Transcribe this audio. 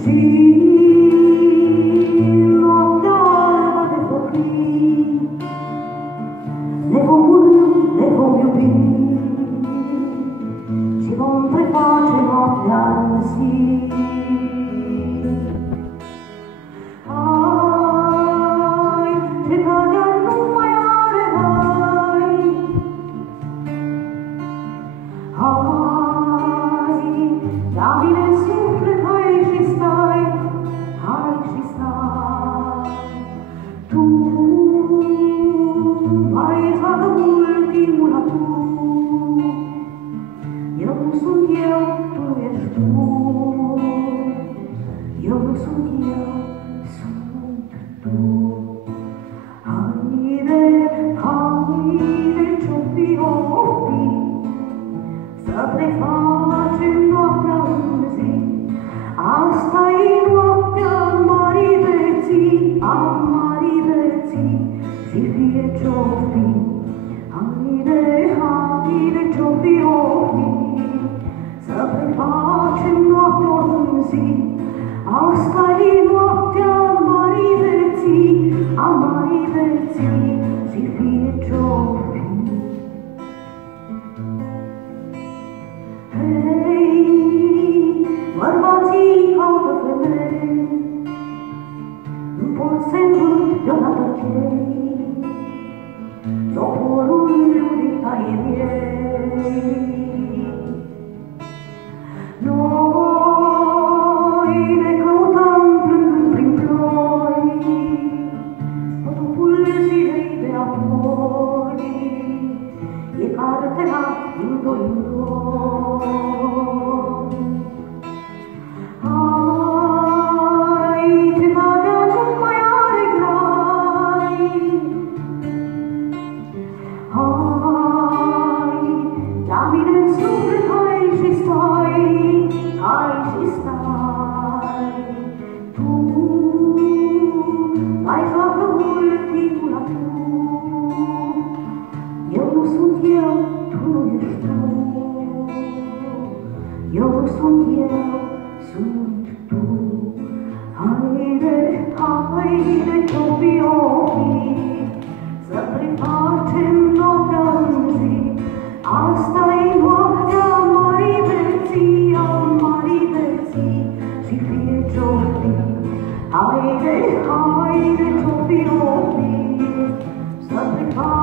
Și noaptea albă de flăcări, ne vom urâ, ne vom iubi și vom preface noaptea în zi. Hai, ce cădea nu mai are, hai, da mine în suflet, hai și stai, hai și stai. Tu mai joacă ultimul atur, eu nu sunt eu, tu ești tu, eu nu sunt eu, sunt tu. Haide, haide, ce-o fi, să prefacem noaptea în zi. Asta-i noaptea marii vieții, a marii vieții, și fie ce-o fi. Haide, haide, ce-o fi, să prefacem noaptea în zi. Asta-i noaptea marii vieții, a marii vieții, și fie ce-o fi. Hei, bărbații caută femei, nu pot să învârt deodată chei, zoporul lui taie ei. Noi ne căutăm plângând prin ploi, potopul zilei de apoi, e cartela din doi în doi. Hai, ce cadea nu mai are grai, hai, la mine în suflet, hai și stai, hai și stai. Tu mai joacă ultimul atur, eu nu sunt eu, tu nu ești tu, eu nu sunt eu, sunt tu. Haide, haide, ce-o fi, să prefacem noaptea în zi. Asta-i noaptea marii vieții, a marii vieții, și fie ce-o fi. Haide, haide, ce-o fi, să prefacem